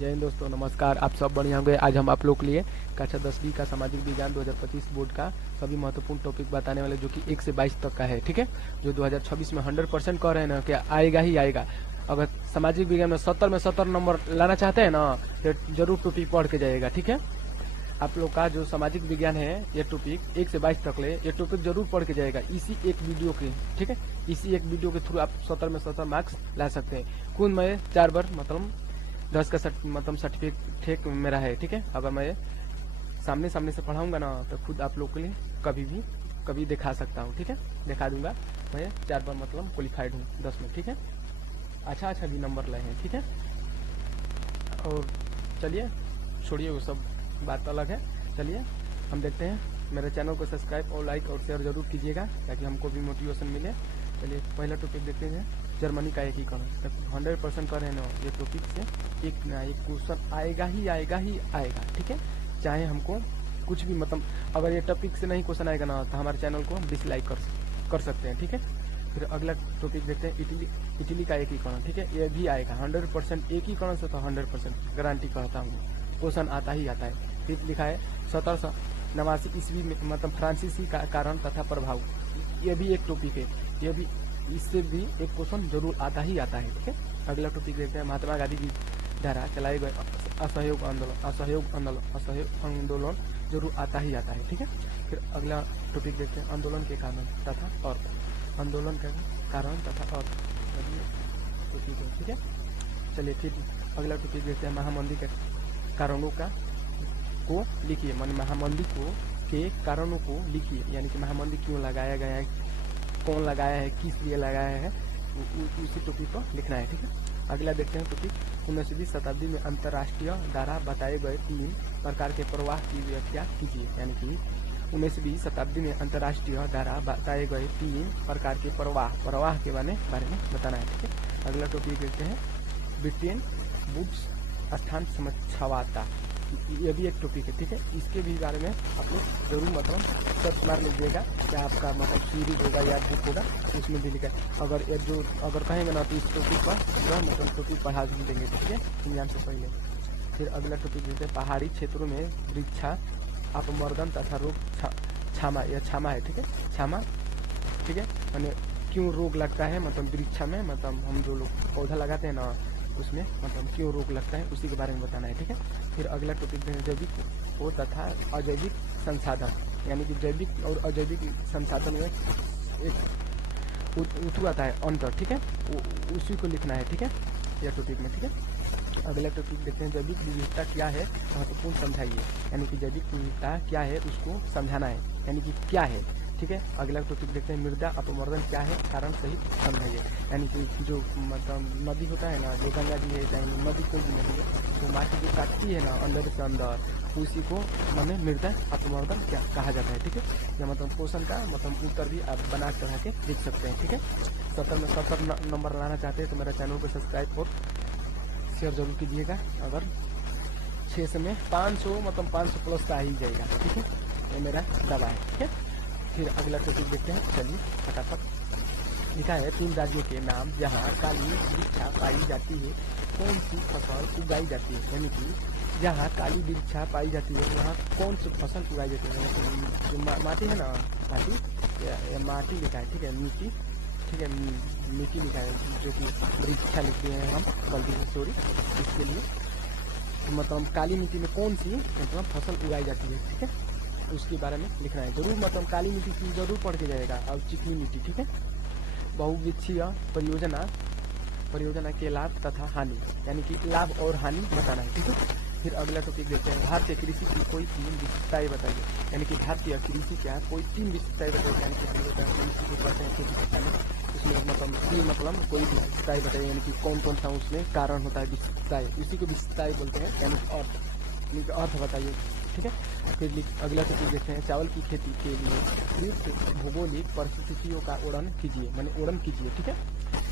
जय हिंद दोस्तों, नमस्कार। आप सब बढ़िया होंगे। आज हम आप लोग के लिए कक्षा 10वीं का सामाजिक विज्ञान 2025 बोर्ड का सभी महत्वपूर्ण टॉपिक बताने वाले, जो कि 1 से 22 तक का है। ठीक है, जो 2026 में 100% कह रहे हैं ना कि आएगा ही आएगा। अगर सामाजिक विज्ञान में 70 नंबर लाना चाहते हैं ना, तो जरूर टॉपिक पढ़ के जाइएगा। ठीक है, आप लोग का जो सामाजिक विज्ञान है, ये टॉपिक 1 से 22 तक ले, ये टॉपिक जरूर पढ़ के जाएगा इसी एक वीडियो के। ठीक है, इसी एक वीडियो के थ्रू आप 70 मार्क्स ला सकते हैं। कुल मैं 4 बार मतलब 10 का सर्टिफिकेट मेरा है। ठीक है, अगर मैं सामने से पढ़ाऊंगा ना, तो खुद आप लोग के लिए कभी दिखा सकता हूँ। ठीक है, दिखा दूंगा। मैं 4 बार मतलब क्वालिफाइड हूँ 10 में। ठीक है, अच्छा भी नंबर लाए हैं। ठीक है, और चलिए छोड़िए वो सब बात अलग है। चलिए हम देखते हैं। मेरे चैनल को सब्सक्राइब और लाइक और शेयर जरूर कीजिएगा, ताकि हमको भी मोटिवेशन मिले। चलिए पहला टॉपिक देखते हैं, जर्मनी का एकीकरण। 100% कर रहे हैं ना, ये टॉपिक से एक ना एक क्वेश्चन आएगा ही आएगा। ठीक है, चाहे हमको कुछ भी मतलब अगर ये टॉपिक से नहीं क्वेश्चन आएगा ना, तो हमारे चैनल को डिसलाइक कर सकते हैं। ठीक है, फिर अगला टॉपिक देखते हैं, इटली का एकीकरण। ठीक है, ये भी आएगा 100% एकीकरण से, तो 100% गारंटी करता हूँ क्वेश्चन आता ही आता है। फिर लिखा है 1789 ईस्वी में मतलब फ्रांसीसी का कारण तथा प्रभाव। ये भी एक टॉपिक है, ये भी इससे भी एक क्वेश्चन जरूर आता ही आता है। ठीक है, अगला टॉपिक देखते हैं, महात्मा गांधी जी द्वारा चलाए गए असहयोग आंदोलन जरूर आता ही आता है। ठीक है, फिर अगला टॉपिक देखते हैं, आंदोलन के कारण तथा अर्थ। आंदोलन के कारण तथा अर्थ टॉपिक है। ठीक है, चलिए फिर अगला टॉपिक देखते हैं, महामंदी के कारणों को लिखिए। मान महामंदी के कारणों को लिखिए, यानी कि महामंदी क्यों लगाया गया है, कौन लगाया है, किस लिए लगाया है, उसी टॉपिक को लिखना है। ठीक है, अगला देखते हैं टॉपिक, 19वीं शताब्दी में अंतर्राष्ट्रीय द्वारा बताए गए 3 प्रकार के प्रवाह की व्याख्या कीजिए। यानी कि 19वीं शताब्दी में अंतर्राष्ट्रीय द्वारा बताए गए 3 प्रकार के प्रवाह के बारे में बताना है। ठीक है, अगला टॉपिक देखते हैं, ब्रिटेन वुड्स स्थान समझौता। ये भी एक टॉपिक है। ठीक है, इसके भी बारे में आप लोग जरूर मतलब सर्च मार लीजिएगा, क्या आपका मतलब सीरीज होगा या बुक होगा, उसमें भी लिखा है। अगर कहेंगे ना, तो इस टॉपिक पर जो मतलब टॉपिक पढ़ा भी देंगे। ठीक है, एग्जाम से पहले। फिर अगला टॉपिक जैसे पहाड़ी क्षेत्रों में वृक्षा अपमर्दन तथा रोग क्षमा। यह क्षमा है। ठीक है, क्षमा। ठीक है, मैंने क्यों रोग लगता है मतलब वृक्षा में, मतलब हम जो लोग पौधा लगाते हैं ना, उसमें मतलब क्यों रोग लगता है, उसी के बारे में बताना है। ठीक है, फिर अगला टॉपिक जैविक और तथा अजैविक संसाधन। यानी कि जैविक और अजैविक संसाधन में एक उठू आता है अंतर। ठीक है, उसी को लिखना है। ठीक है, यह टॉपिक में। ठीक है, अगला टॉपिक देखते हैं, जैविक विविधता क्या है, महत्वपूर्ण समझाइए। यानी कि जैविक विविधता क्या है, उसको समझाना है, यानी कि क्या है। ठीक है, अगला टॉपिक देखते हैं, मृदा अपमर्दन क्या है, कारण सहित समझाइए। यानी कि जो मतलब नदी होता है ना, जो गंगा जी है, चाहे नदी कोई भी नदी है, वो माटी जो काटती है ना अंदर से अंदर, उसी को मैंने मृदा अपमर्दन क्या कहा जाता है। ठीक है, या मतलब क्वेश्चन का मतलब उत्तर भी आप बना चढ़ा के लिख सकते हैं। ठीक है, 70 नंबर लाना चाहते हैं तो मेरा चैनल को सब्सक्राइब और शेयर जरूर कीजिएगा। अगर 6 में 500 मतलब 500 प्लस का आ ही जाएगा। ठीक है, ये मेरा दवा है। ठीक है, फिर अगला टॉपिक देखते हैं, चलिए फटाफट। लिखा है 3 राज्यों के नाम जहाँ काली वृक्षा पाई जाती है, कौन सी फसल उगाई जाती है। यानी कि जहाँ काली वृक्षा पाई जाती है, वहाँ कौन सी फसल उगाई जाती है। जो माटी है ना, माटी लिखा है। ठीक है, मिट्टी। ठीक है, मिट्टी लिखा है, जो कि वृक्षा लिख दिए हैं हम गलती से, सॉरी इसके लिए। तो मतलब काली मिट्टी में कौन सी मतलब फसल उगाई जाती है। ठीक है, उसके बारे में लिखना है जरूर। मतलब काली मिट्टी की जरूर पढ़ के जाएगा, और चिकनी मिट्टी। ठीक है, बहुवृक्षीय परियोजना के लाभ तथा हानि, यानी कि लाभ और हानि बताना है। ठीक है, फिर अगला टॉपिक देखते हैं, भारतीय कृषि की कोई 3 विशेषताएं बताइए। यानी कि भारतीय कृषि क्या है, कोई 3 विशेषताएं बताइए। यानी कि उसमें मतलब कोई विशेषताएं बताइए, यानी कि कौन कौन सा उसमें कारण होता है, विशेषताएं, उसी को विशेषताएं बोलते हैं। यानी अर्थ बताइए। ठीक है, फिर अगला टॉपिक देखते हैं, चावल की खेती के लिए उपयुक्त भौगोलिक परिस्थितियों का वर्णन कीजिए। मैंने वर्णन कीजिए। ठीक है,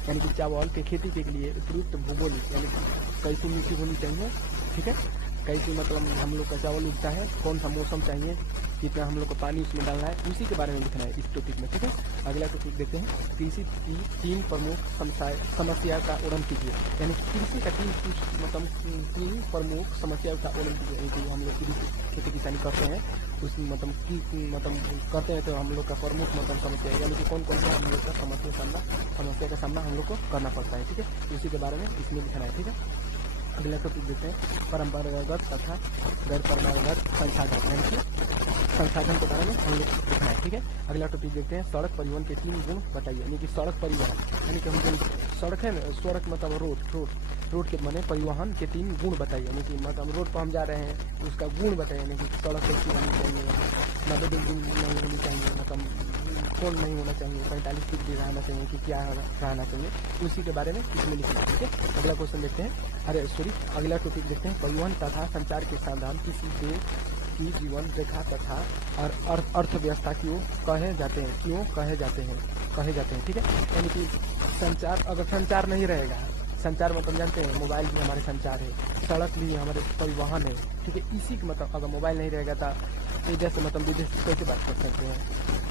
यानी कि चावल के खेती के लिए उपयुक्त भौगोलिक, यानी कि कैसी मिट्टी होनी चाहिए। ठीक है, कैसे मतलब हम लोग का चावल उगता है, कौन सा मौसम चाहिए, कितना हम लोग को पानी उसमें डालना है, उसी के बारे में लिखना है इस टॉपिक में, ठीक है। अगला टॉपिक देखते हैं, कृषि की 3 प्रमुख समस्या का वर्णन कीजिए। यानी कृषि का 3 प्रमुख समस्याओं का वर्णन कीजिए। यानी हम लोग खेती किसानी करते हैं, उस मतलब करते हैं तो हम लोग का प्रमुख मतलब समस्या है, यानी कि कौन कौन सा हम लोग का समस्या का सामना हम लोग को करना पड़ता है, ठीक है। उसी के बारे में इसमें लिखना है, ठीक है। अगला टॉपिक देते हैं, परंपरागत तथा गैर परंपरागत संसाधन, यानी कि संसाधन के बारे में हम लोग लिखना है, ठीक है। अगला टॉपिक देखते हैं, सड़क परिवहन के 3 गुण बताइए। यानी कि सड़क परिवहन, यानी कि हम जो सड़क है ना, सड़क मतलब रोड के माने परिवहन के 3 गुण बताइए। यानी कि मतलब रोड पर हम जा रहे हैं, उसका गुण बताइए। यानी कि सड़क कैसी होनी चाहिए, 90 डिग्री नहीं होनी चाहिए, मतलब कोण नहीं होना चाहिए, 45 डिग्री रहना चाहिए, कि क्या रहना चाहिए, उसी के बारे में इसमें लिखना है, ठीक है। अगला क्वेश्चन देखते हैं, अगला टॉपिक देखते हैं, परिवहन तथा संचार के साधन किसी देश की जीवन रेखा तथा अर्थव्यवस्था क्यों कहे जाते हैं, ठीक है। यानी कि संचार, अगर संचार नहीं रहेगा, संचार मतलब जानते हैं मोबाइल भी हमारे संचार है, सड़क भी हमारे परिवहन है, ठीक है। इसी के मतलब अगर मोबाइल नहीं रहेगा तो इधर से मतलब विदेश से कैसे बात कर सकते हैं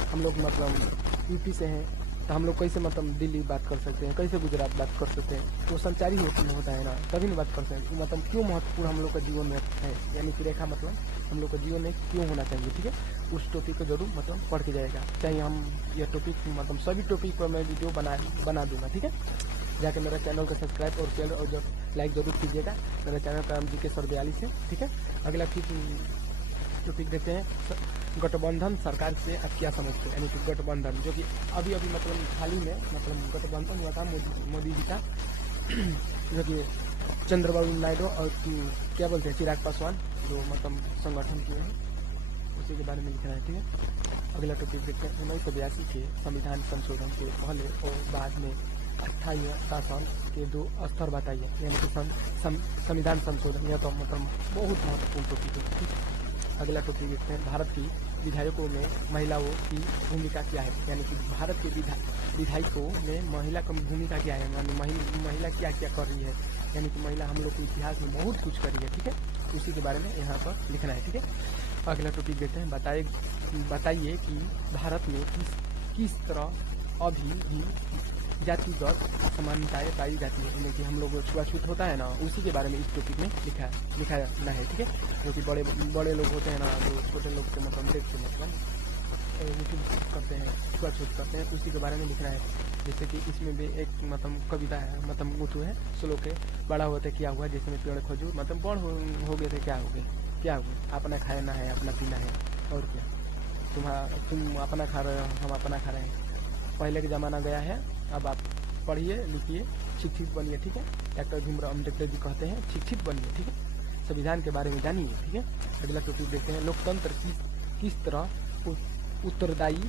हम लोग, मतलब यूपी से हैं तो हम लोग कैसे मतलब दिल्ली बात कर सकते हैं, कैसे गुजरात बात कर सकते हैं, तो संचार ही होता है ना, तभी नहीं बात कर सकते हैं। मतलब क्यों महत्वपूर्ण हम लोग का जीवन में है, यानी कि रेखा मतलब हम लोग का जीवन में क्यों होना चाहिए, ठीक है। उस टॉपिक को जरूर मतलब पढ़ के जाएगा, चाहे हम यह टॉपिक मतलब सभी टॉपिक पर मैं वीडियो बना दूंगा, ठीक है। जाके मेरा चैनल को सब्सक्राइब और शेयर और लाइक जरूर कीजिएगा। मेरा चैनल का नाम GK सर 42 है, ठीक है। अगला फिर टॉपिक देखते हैं, गठबंधन सरकार से आप क्या समझते हैं। यानी कि गठबंधन जो कि अभी मतलब हाल ही में मतलब गठबंधन हुआ था मोदी जी का, जो कि चंद्रबाबू नायडू और क्या बोलते हैं चिराग पासवान जो मतलब संगठन किए हैं, उसी के बारे में लिखना है, ठीक है। अगला टॉपिक देखते हैं, 1982 के संविधान संशोधन के पहले और बाद में अस्थायी शासन के 2 स्तर बताइए। यानी कि संविधान संशोधन, यह तो मतलब बहुत महत्वपूर्ण टॉपिक है। अगला टॉपिक देखते हैं, भारत की विधायकों में महिलाओं की भूमिका क्या है। यानी कि भारत के विधायकों में महिला की भूमिका क्या है, यानी महिला क्या क्या कर रही है, यानी कि महिला हम लोग के इतिहास में बहुत कुछ करी है, ठीक है। उसी के बारे में यहाँ पर लिखना है, ठीक है। अगला टॉपिक देखते हैं, बताइए कि भारत में किस तरह अभी भी जातिगत असमानताएं पाई जाती है। यानी कि हम लोग छुआछूत होता है ना, उसी के बारे में इस टॉपिक में लिखाना है, ठीक है। जो कि बड़े लोग होते हैं ना, जो छोटे लोग को मतलब देख के मतलब करते हैं, छुआछूत करते हैं, उसी के बारे में लिखना है। जैसे कि इसमें भी एक मतलब कविता है, मतलब मुठू है, श्लोक है, बड़ा होते क्या हुआ, जैसे में पेड़ खजूर, मतलब बड़ हो गए थे, क्या हो गए, अपना खाना है, अपना पीना है, और क्या, तुम अपना खा रहे हो, हम अपना खा रहे हैं, पहले का ज़माना गया है, अब आप पढ़िए लिखिए, शिक्षित बनिए, ठीक है। डॉक्टर भीमराव अम्बेडकर जी कहते हैं शिक्षित बनिए, ठीक है। संविधान के बारे में जानिए, ठीक है। अगला टॉपिक देखते हैं, लोकतंत्र किस तरह उत्तरदायी,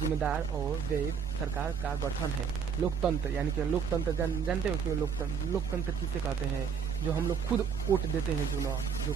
जिम्मेदार और वैध सरकार का गठन है। लोकतंत्र यानी कि लोकतंत्र जानते हो क्यों लोकतंत्र किसे कहते हैं, जो हम लोग खुद वोट देते हैं, जो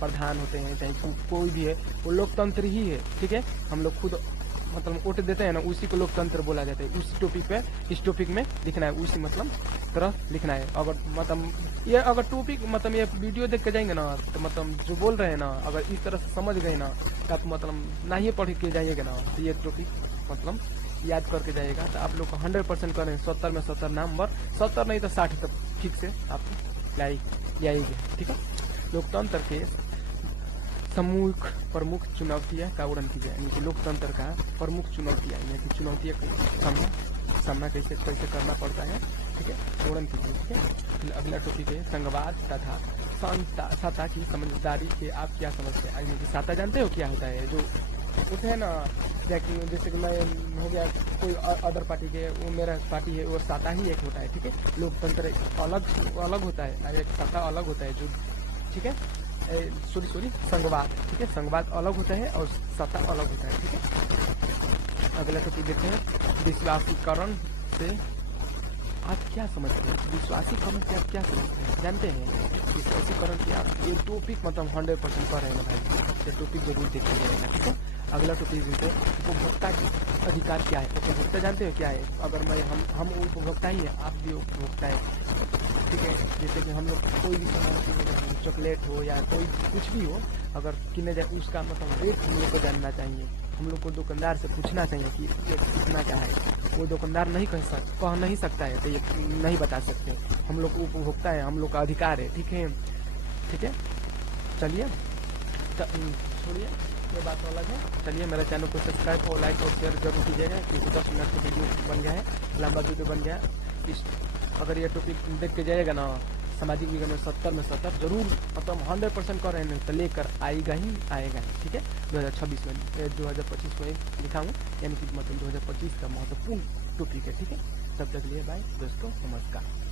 प्रधान होते हैं चाहे कोई भी है, वो लोकतंत्र ही है, ठीक है। हम लोग खुद मतलब वोट देते हैं ना, उसी को लोकतंत्र बोला जाता है। उस टॉपिक पे इस टॉपिक में लिखना है, उसी मतलब तरह लिखना है। अगर मतलब ये अगर टॉपिक मतलब ये वीडियो देख के जाएंगे ना, तो मतलब जो बोल रहे हैं ना, अगर इस तरह से समझ गए ना, तब मतलब ना ही पढ़ के जाइएगा ना, तो ये टॉपिक मतलब याद करके जाइएगा, तो आप लोग को 100% करें, 70 में 70 नंबर, 70 नहीं तो 60 तक ठीक से आप लाइएगा, ठीक है। लोकतंत्र के समूह प्रमुख चुनौतियां का वर्णन कीजिए। यानी कि लोकतंत्र का प्रमुख चुनौतियां, यानी कि चुनौतियों का सामना कैसे करना पड़ता है, ठीक है, वर्णन कीजिए, ठीक है। अगला टॉपिक है, संघवाद तथा सत्ता की समझदारी के आप क्या समझते हैं। यानी कि सत्ता जानते हो क्या होता है, जो होते हैं ना, जैसे कि मैं हो गया कोई अदर पार्टी के, वो मेरा पार्टी है, वो सत्ता ही एक होता है, ठीक है। लोकतंत्र अलग होता है, एक सत्ता अलग होता है, जो ठीक है, सॉरी संघवाद, ठीक है, संघवाद अलग होता है और सत्ता अलग होता है, ठीक है। अगला टॉपिक देखते हैं, विश्वासीकरण से आप क्या समझते हैं। विश्वासीकरण से आप क्या समझते हैं, जानते हैं विश्वासीकरण की आप ये टॉपिक मतलब 100% कर रहे हैं भाई, ये टॉपिक जरूर देखिए जाएगा, ठीक है। अगला टॉपिक देखते हैं, उपभोक्ता की अधिकार क्या है। उपभोक्ता जानते हो क्या है, अगर मैं हम उपभोक्ता ही है, आप भी उपभोक्ता है, ठीक है। जैसे कि हम लोग कोई भी सामान, चॉकलेट हो या कोई कुछ भी हो, अगर किने जाए उसका मतलब रेट हम लोग को जानना चाहिए। हम लोग को दुकानदार से पूछना चाहिए कि ये कितना क्या है। वो दुकानदार नहीं कह नहीं सकता है, तो ये नहीं बता सकते। हम लोग उपभोक्ता है, हम लोग का अधिकार है, ठीक है। ठीक है, चलिए छोड़िए, ये बात अलग है। चलिए मेरे चैनल को सब्सक्राइब और लाइक और शेयर जरूर कीजिएगा, क्योंकि 10 मिनट का वीडियो बन गया है, लंबा वीडियो बन गया है। इस अगर ये टॉपिक देख के जाएगा ना, सामाजिक विज्ञान में 70 में 70 जरूर, मतलब 100% कर रहे हैं, तो लेकर आएगा ही आएगा, ठीक है। 2026 में 2025 में दिखाऊंगा, यानी कि मतलब 2025 का महत्वपूर्ण टॉपिक है, ठीक है। तब तक लिए बाय दोस्तों, नमस्कार।